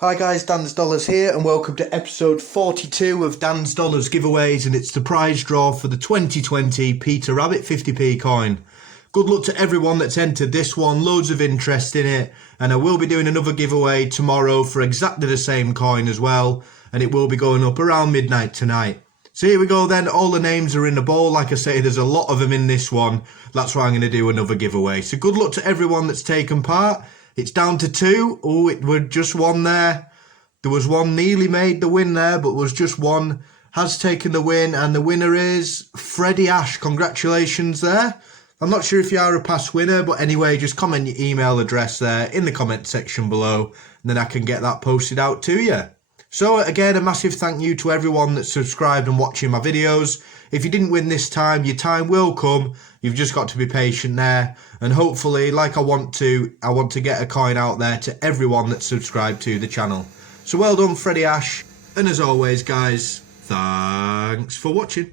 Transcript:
Hi guys, Dan's Dollars here and welcome to episode 42 of Dan's Dollars giveaways, and it's the prize draw for the 2020 Peter Rabbit 50p coin. Good luck to everyone that's entered this one, loads of interest in it, and I will be doing another giveaway tomorrow for exactly the same coin as well, and it will be going up around midnight tonight. So here we go then, all the names are in the bowl. Like I say, there's a lot of them in this one, that's why I'm going to do another giveaway. So good luck to everyone that's taken part. It's down to two. Oh, it was just one there. There was one nearly made the win there, but was just one has taken the win, and the winner is Freddie Ash. Congratulations there. I'm not sure if you are a past winner, but anyway, just comment your email address there in the comment section below, and then I can get that posted out to you. So again, a massive thank you to everyone that's subscribed and watching my videos. If you didn't win this time, your time will come. You've just got to be patient there. And hopefully, like I want to get a coin out there to everyone that's subscribed to the channel. So well done, Freddie Ash. And as always, guys, thanks for watching.